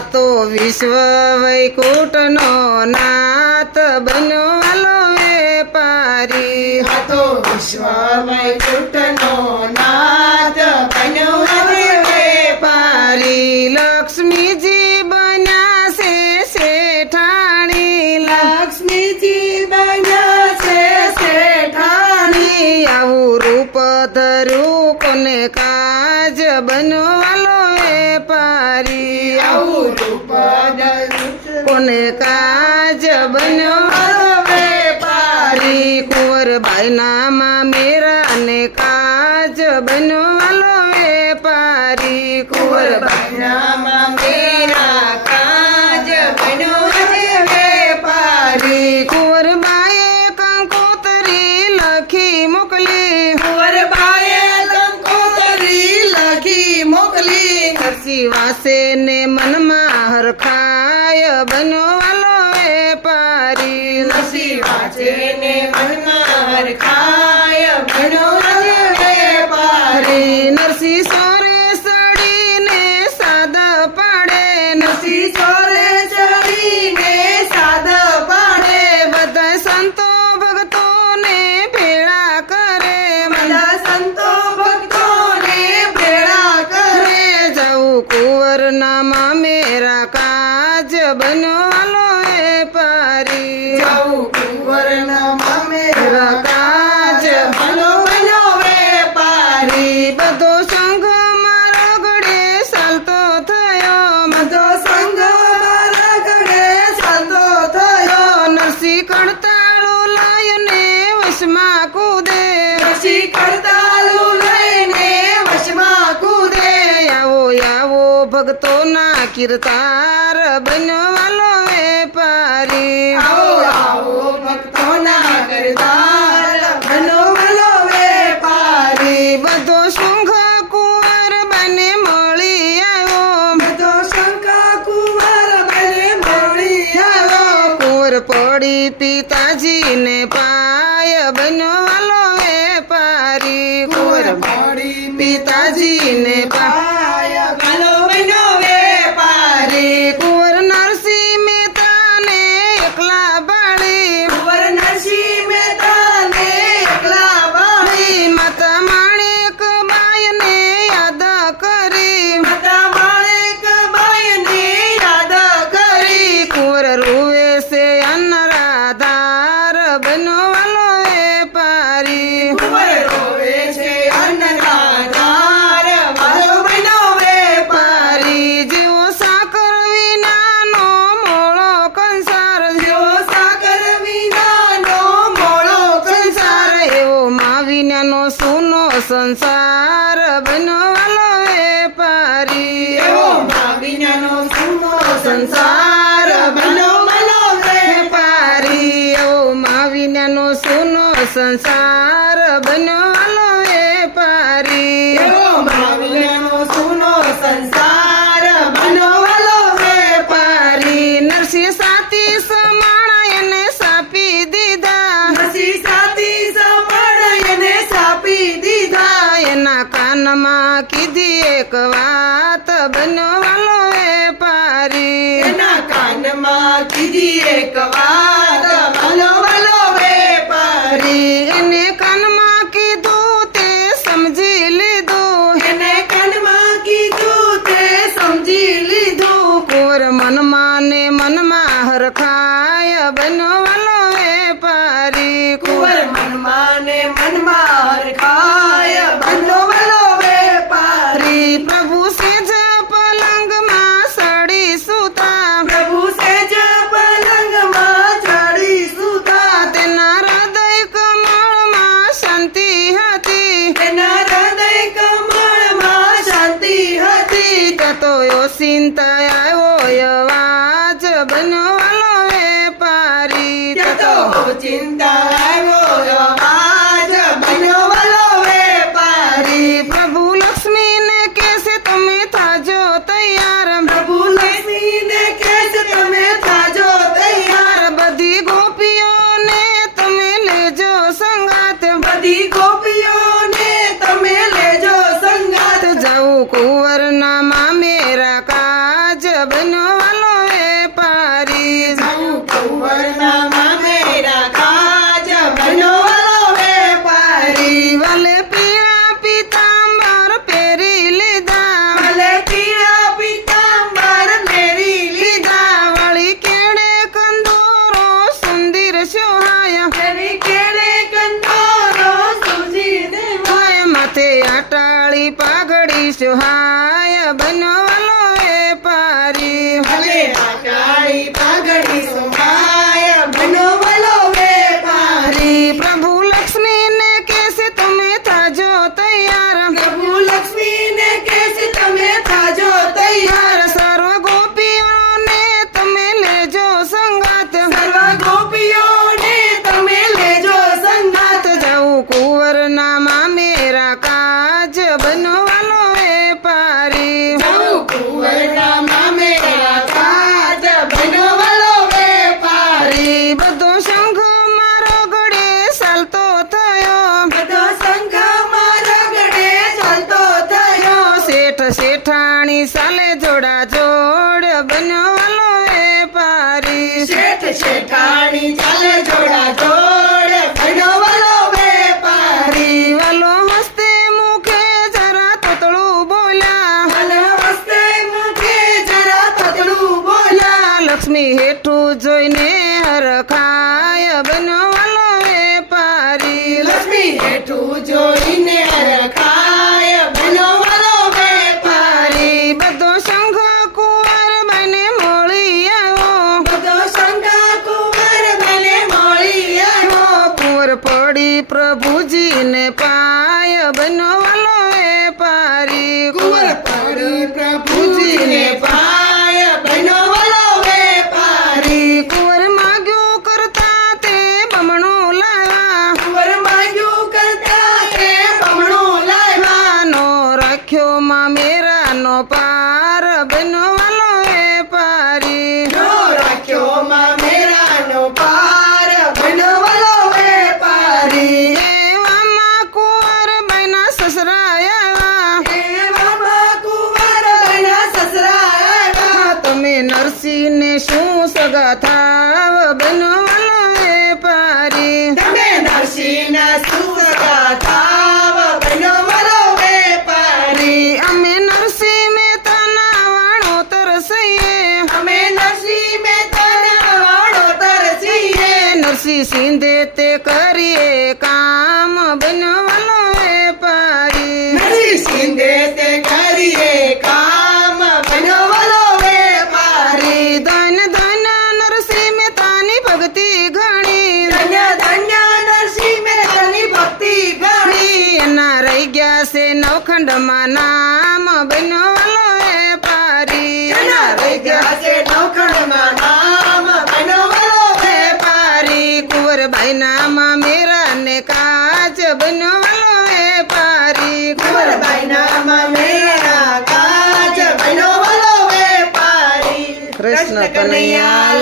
આ તો વિશ્વ વૈકુંઠનો નાથ બન્યો વાલો વેપારી. આ તો વિશ્વ વૈકુંઠનો નાથ બન્યો વેપારી. લક્ષ્મીજી બન્યા છે શેઠાણી. લક્ષ્મીજી બન્યા છે શેઠાણી. આવું રૂપ ધરું કોને કાજ બન્યો મેરા અને કાજ બનો વાલો વેપારી કુંવરબાઈ નામાં મેરા કાજ બન્યો વેપારી. કુંવરબાઈએ કંકોતરી લખી મોકલી. કુંવરબાએ કંકોતરી લખી મોકલી. વાસે કુંવર નામા મેરા કાજ બન્યો આવો ભક્તોના કીર્તાર બન્યો વાલો વેપારી આવો આવો ભક્તોના કરતાલ ભલો ભલો વેપારી બધો શંખ કુંવર બને મળી આવ્યો. બધો શંખ કુંવર બને મળી આવ્યો. કુંવર પડી પિતાજીને પાય બન્યો વાલો વેપારી કુંવર મળી પિતાજીને પાય કુંવર રોવે છે બનો વેપારી પારી. જેવો સાકર વિનાનો મોળો કંસાર. જો સાકર વિનાનો મોળો સંસાર એવો માવિનાનો સૂનો સંસાર. બનો કાનમાં કીધી એક વાત બન્યો વાલો વેપારી એના કાનમાં કીધી એક વાત ભલો વેપારી પારી. એને કાનમાં કીધું તે સમજી લીધું. એને કાનમાં કીધું તે સમજી લીધું. કોર મનમાં ને મનમાં હરખાય ઓસિંતા આવ્યો અવાજ બન્યો વાલો વેપારી ચિંતા. still high. જોઈને હરખાય બનવાલો વેપારી લક્ષ્મી હેઠું જોઈને હરખાય બનો વલો વેપારી બધો શંખ કુંવર મને મોળી આવો. બધો શંખ કુંવર મને મોળી આવો. કુંવર પડી પ્રભુજીને પાય બનવાલો વેપારી કુંવર પડી પ્રભુજીને નરસિંહ ને શું સગા થાવ? બનવાલો વેપારી તમે નરસિંહને શું સગા થાવ? બનો વલો વેપારી અમે નરસિંહ મહેતાના વાણો તરસીએ અમે નરસિંહ મહેતાના વાણો તરસીએ. નરસિંહ સિંધે તે કરીએ નવખંડમાં નામ બનવાલો વેપારી એના રહી ગયા છે નવખંડમાં નામ મેરા ને કાચ બનવાલો નામ મેરા કાજ બનો વલો વેપારી કૃષ્ણ કનૈયા